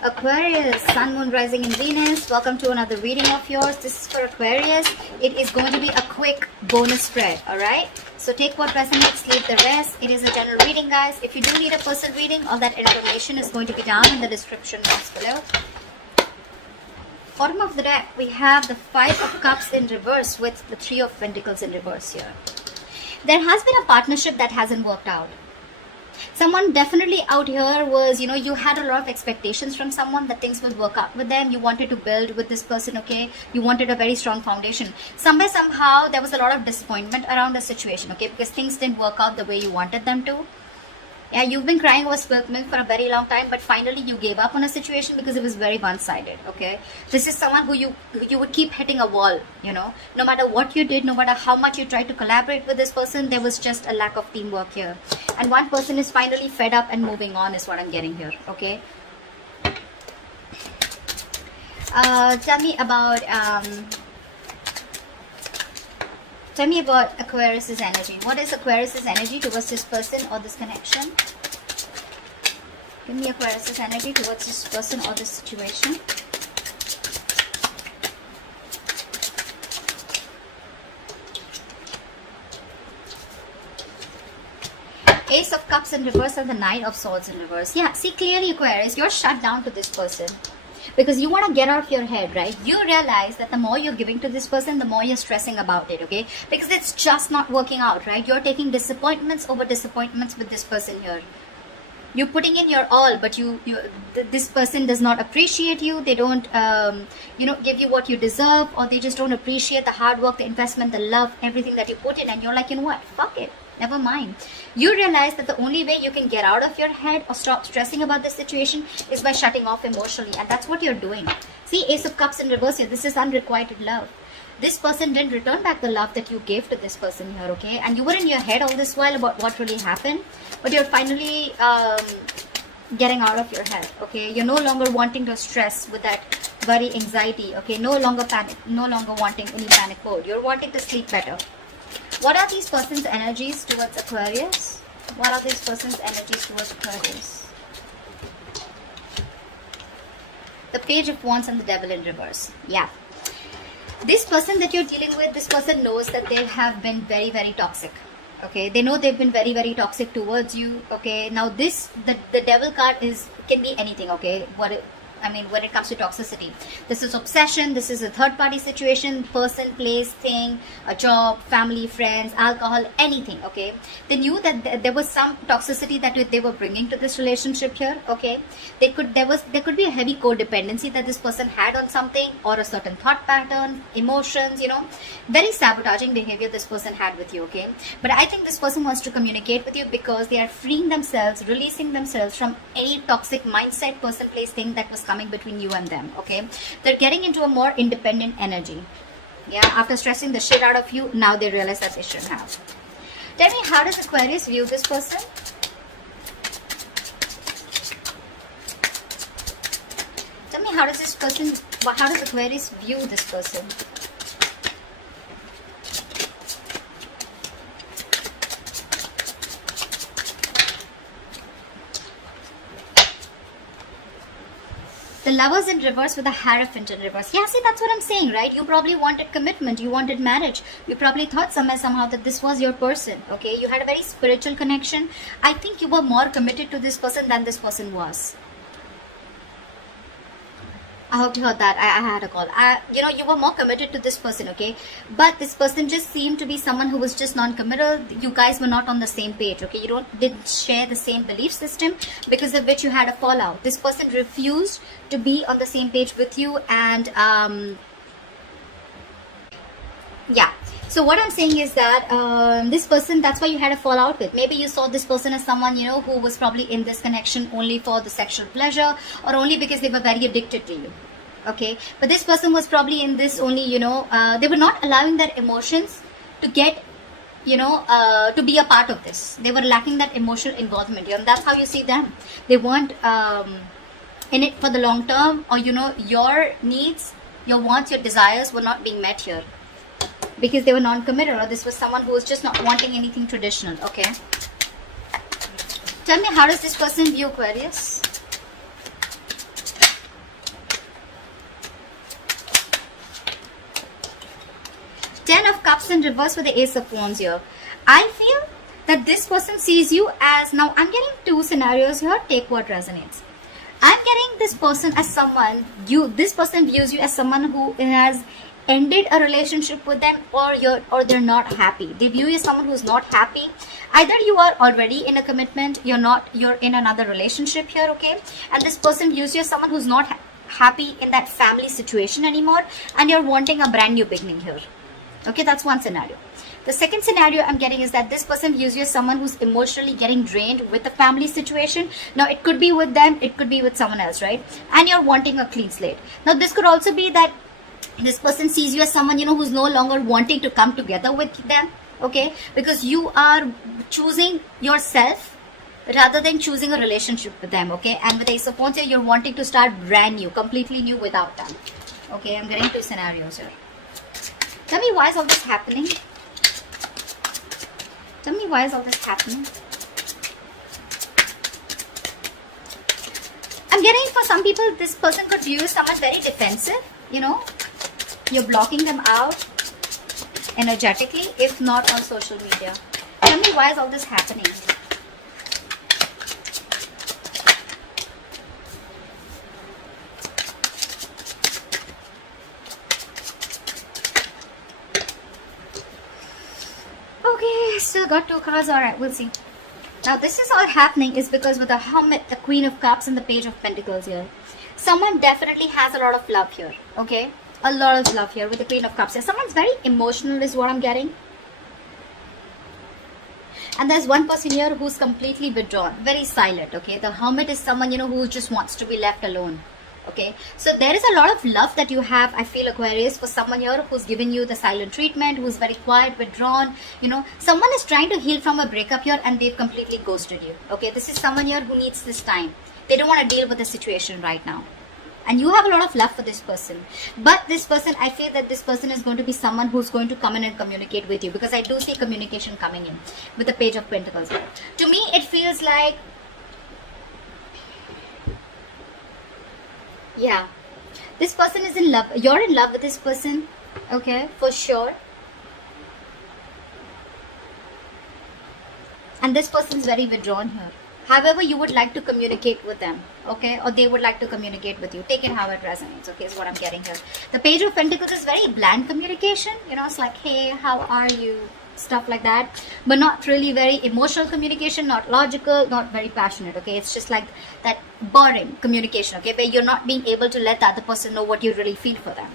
Aquarius, Sun, Moon, Rising and Venus. Welcome to another reading of yours. This is for Aquarius. It is going to be a quick bonus spread, alright? So take what resonates, leave the rest. It is a general reading, guys. If you do need a personal reading, all that information is going to be down in the description box below. Bottom of the deck, we have the Five of Cups in reverse with the Three of Pentacles in reverse here. There has been a partnership that hasn't worked out. Someone definitely out here was, you had a lot of expectations from someone that things will work out with them. You wanted to build with this person, okay? You wanted a very strong foundation. Somehow, there was a lot of disappointment around the situation, okay? Because things didn't work out the way you wanted them to. Yeah, you've been crying over spilt milk for a very long time, but finally you gave up on a situation because it was very one-sided, okay? This is someone who you would keep hitting a wall, no matter what you did, no matter how much you tried to collaborate with this person, there was just a lack of teamwork here. And one person is finally fed up and moving on is what I'm getting here, okay? Tell me about Aquarius's energy. What is Aquarius's energy towards this person or this connection? Give me Aquarius's energy towards this person or this situation. Ace of Cups in reverse and the Knight of Swords in reverse. Yeah, see clearly Aquarius, you're shut down to this person. Because you want to get out of your head, right? You realize that the more you're giving to this person, the more you're stressing about it, okay? Because it's just not working out, right? You're taking disappointments over disappointments with this person here. You're putting in your all, but this person does not appreciate you. They don't, give you what you deserve, or they just don't appreciate the hard work, the investment, the love, everything that you put in. And you're like, you know what? Fuck it. Never mind. You realize that the only way you can get out of your head or stop stressing about this situation is by shutting off emotionally. And that's what you're doing. See, Ace of Cups in reverse here. This is unrequited love. This person didn't return back the love that you gave to this person here, okay? And you were in your head all this while about what really happened. But you're finally getting out of your head, okay? You're no longer wanting to stress with that very anxiety, okay? No longer panic. No longer wanting any panic mode. You're wanting to sleep better. What are these person's energies towards Aquarius? What are these person's energies towards Aquarius? The Page of Wands and the Devil in reverse. Yeah. This person that you're dealing with, this person knows that they have been very, very toxic. Okay, they know they've been very, very toxic towards you. Okay, now the Devil card can be anything. Okay, when it comes to toxicity, this is obsession, this is a third-party situation, person, place, thing, a job, family, friends, alcohol, anything, okay? They knew that there was some toxicity that they were bringing to this relationship here, okay? There could be a heavy codependency that this person had on something, or a certain thought pattern, emotions, very sabotaging behavior this person had with you, okay? But I think this person wants to communicate with you because they are freeing themselves, releasing themselves from any toxic mindset, person, place, thing that was coming between you and them, okay? They're getting into a more independent energy. Yeah, after stressing the shit out of you, now they realize that they shouldn't have. Tell me, how does Aquarius view this person? Tell me, how does Aquarius view this person? The Lovers in reverse with the Hierophant in reverse. Yeah, see, that's what I'm saying, right? You probably wanted commitment. You wanted marriage. You probably thought somehow that this was your person, okay? You had a very spiritual connection. I think you were more committed to this person than this person was. I hope you heard that. I had a call. You were more committed to this person, okay? But this person just seemed to be someone who was just non-committal. You guys were not on the same page, okay? You didn't share the same belief system, because of which you had a fallout. This person refused to be on the same page with you, and yeah. So what I'm saying is that this person, that's why you had a fallout with. Maybe you saw this person as someone, who was probably in this connection only for the sexual pleasure, or only because they were very addicted to you. Okay. But this person was probably in this only, they were not allowing their emotions to get, to be a part of this. They were lacking that emotional involvement. And that's how you see them. They weren't in it for the long term, or, your needs, your wants, your desires were not being met here. Because they were non-committed, or this was someone who was just not wanting anything traditional, okay? Tell me, how does this person view Aquarius? Cups in reverse with the Ace of Wands here. I feel that this person sees you as, now I'm getting two scenarios here, take what resonates. I'm getting this person as someone, this person views you as someone who has ended a relationship with them, or they're not happy. They view you as someone who's not happy. Either you are already in a commitment, you're in another relationship here, okay? And this person views you as someone who's not happy in that family situation anymore, and you're wanting a brand new beginning here. Okay, that's one scenario. The second scenario I'm getting is that this person views you as someone who's emotionally getting drained with the family situation. Now, it could be with them, it could be with someone else, right? And you're wanting a clean slate. Now, this could also be that this person sees you as someone, who's no longer wanting to come together with them, okay? Because you are choosing yourself rather than choosing a relationship with them, okay? And with Ace of Wands here, you're wanting to start brand new, completely new without them. Okay, I'm getting two scenarios here. Tell me, why is all this happening? Tell me, why is all this happening? I'm getting, for some people, this person could view you as someone very defensive, You're blocking them out energetically, if not on social media. Tell me, why is all this happening? Okay, still got two cards. Alright, we'll see. Now, this is all happening is because with the Hermit, the Queen of Cups, and the Page of Pentacles here, someone definitely has a lot of love here, okay? A lot of love here with the Queen of Cups here. Someone's very emotional is what I'm getting. And there's one person here who's completely withdrawn, very silent, okay? The Hermit is someone, who just wants to be left alone, okay? So there is a lot of love that you have, I feel, Aquarius, for someone here who's given you the silent treatment, who's very quiet, withdrawn, Someone is trying to heal from a breakup here and they've completely ghosted you, okay? This is someone here who needs this time. They don't want to deal with the situation right now. And you have a lot of love for this person. But this person, I feel that this person is going to be someone who's going to come in and communicate with you. Because I do see communication coming in with the Page of Pentacles. To me, it feels like, yeah, this person is in love. You're in love with this person, okay, for sure. And this person is very withdrawn here. However, you would like to communicate with them, okay? Or they would like to communicate with you. Take it how it resonates, okay, is what I'm getting here. The Page of Pentacles is very bland communication. It's like, hey, how are you? Stuff like that. But not really very emotional communication, not logical, not very passionate, okay? It's just like that boring communication, okay? Where you're not being able to let the other person know what you really feel for them.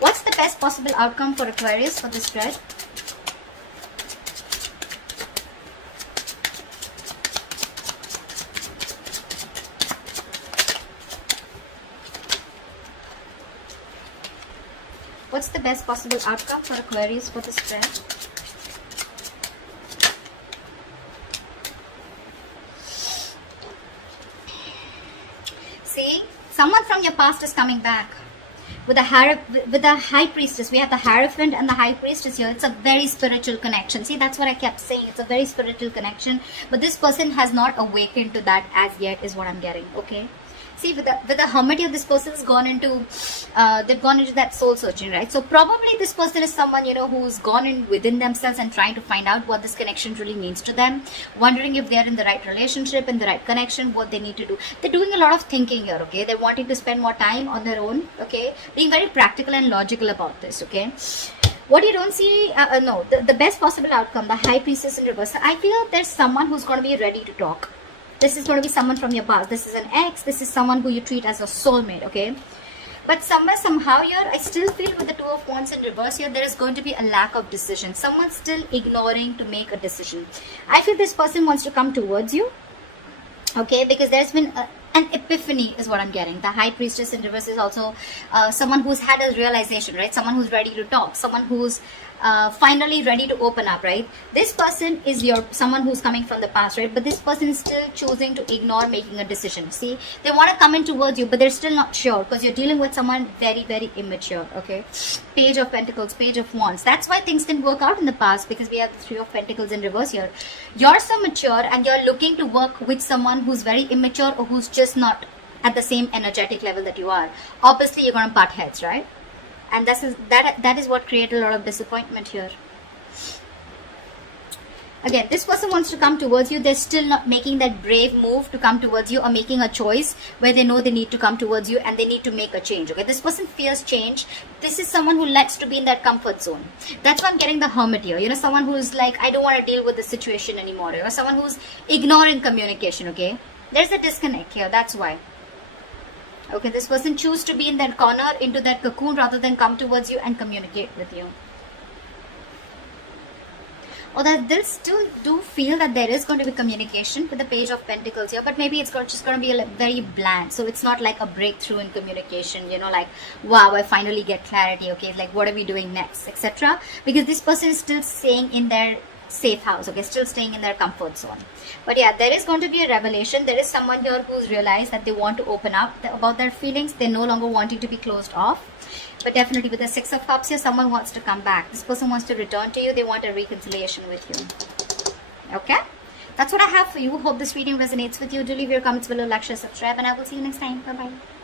What's the best possible outcome for Aquarius for this spread? What's the best possible outcome for Aquarius for this spread? See, someone from your past is coming back. With the High Priestess, we have the Hierophant and the High Priestess here. It's a very spiritual connection. See, that's what I kept saying. It's a very spiritual connection. But this person has not awakened to that as yet, is what I'm getting, okay? See, with the Hermit here, this person has gone into, they've gone into that soul searching, right? So probably this person is someone, who's gone in within themselves and trying to find out what this connection really means to them. Wondering if they're in the right relationship, in the right connection, what they need to do. They're doing a lot of thinking here, okay? They're wanting to spend more time on their own, okay? Being very practical and logical about this, okay? What you don't see, the best possible outcome, the High Priestess in reverse. I feel there's someone who's going to be ready to talk. This is going to be someone from your past. This is an ex. This is someone who you treat as a soulmate, okay? But somehow here, I still feel with the Two of Wands in reverse here, there is going to be a lack of decision. Someone's still ignoring to make a decision. I feel this person wants to come towards you, okay? Because there's been an epiphany is what I'm getting. The High Priestess in reverse is also someone who's had a realization, right? Someone who's ready to talk. Someone who's finally ready to open up, right? This person is someone who's coming from the past, right? But this person is still choosing to ignore making a decision. See, they want to come in towards you, but they're still not sure because you're dealing with someone very, very immature, okay? Page of Pentacles, Page of Wands. That's why things didn't work out in the past, because we have the Three of Pentacles in reverse here. You're so mature and you're looking to work with someone who's very immature or who's just not at the same energetic level that you are. Obviously, you're going to butt heads, right? And that is what created a lot of disappointment here. Again, this person wants to come towards you. They're still not making that brave move to come towards you, or making a choice where they know they need to come towards you and they need to make a change. Okay, this person fears change. This is someone who likes to be in that comfort zone. That's why I'm getting the Hermit here. You know, someone who's like, I don't want to deal with the situation anymore. Or someone who's ignoring communication. Okay, there's a disconnect here. That's why. Okay, this person choose to be in that corner, into that cocoon, rather than come towards you and communicate with you. Or that they'll still do feel that there is going to be communication with the Page of Pentacles here, but maybe it's just going to be very bland. So it's not like a breakthrough in communication, you know, like, wow, I finally get clarity. Okay, like, what are we doing next, etc. Because this person is still staying in their safe house. Okay, still staying in their comfort zone. But yeah, there is going to be a revelation. There is someone here who's realized that they want to open up about their feelings. They're no longer wanting to be closed off. But definitely with the Six of Cups here, someone wants to come back. This person wants to return to you. They want a reconciliation with you. Okay, that's what I have for you. Hope this reading resonates with you. Do leave your comments below, like, share, subscribe, and I will see you next time. Bye bye.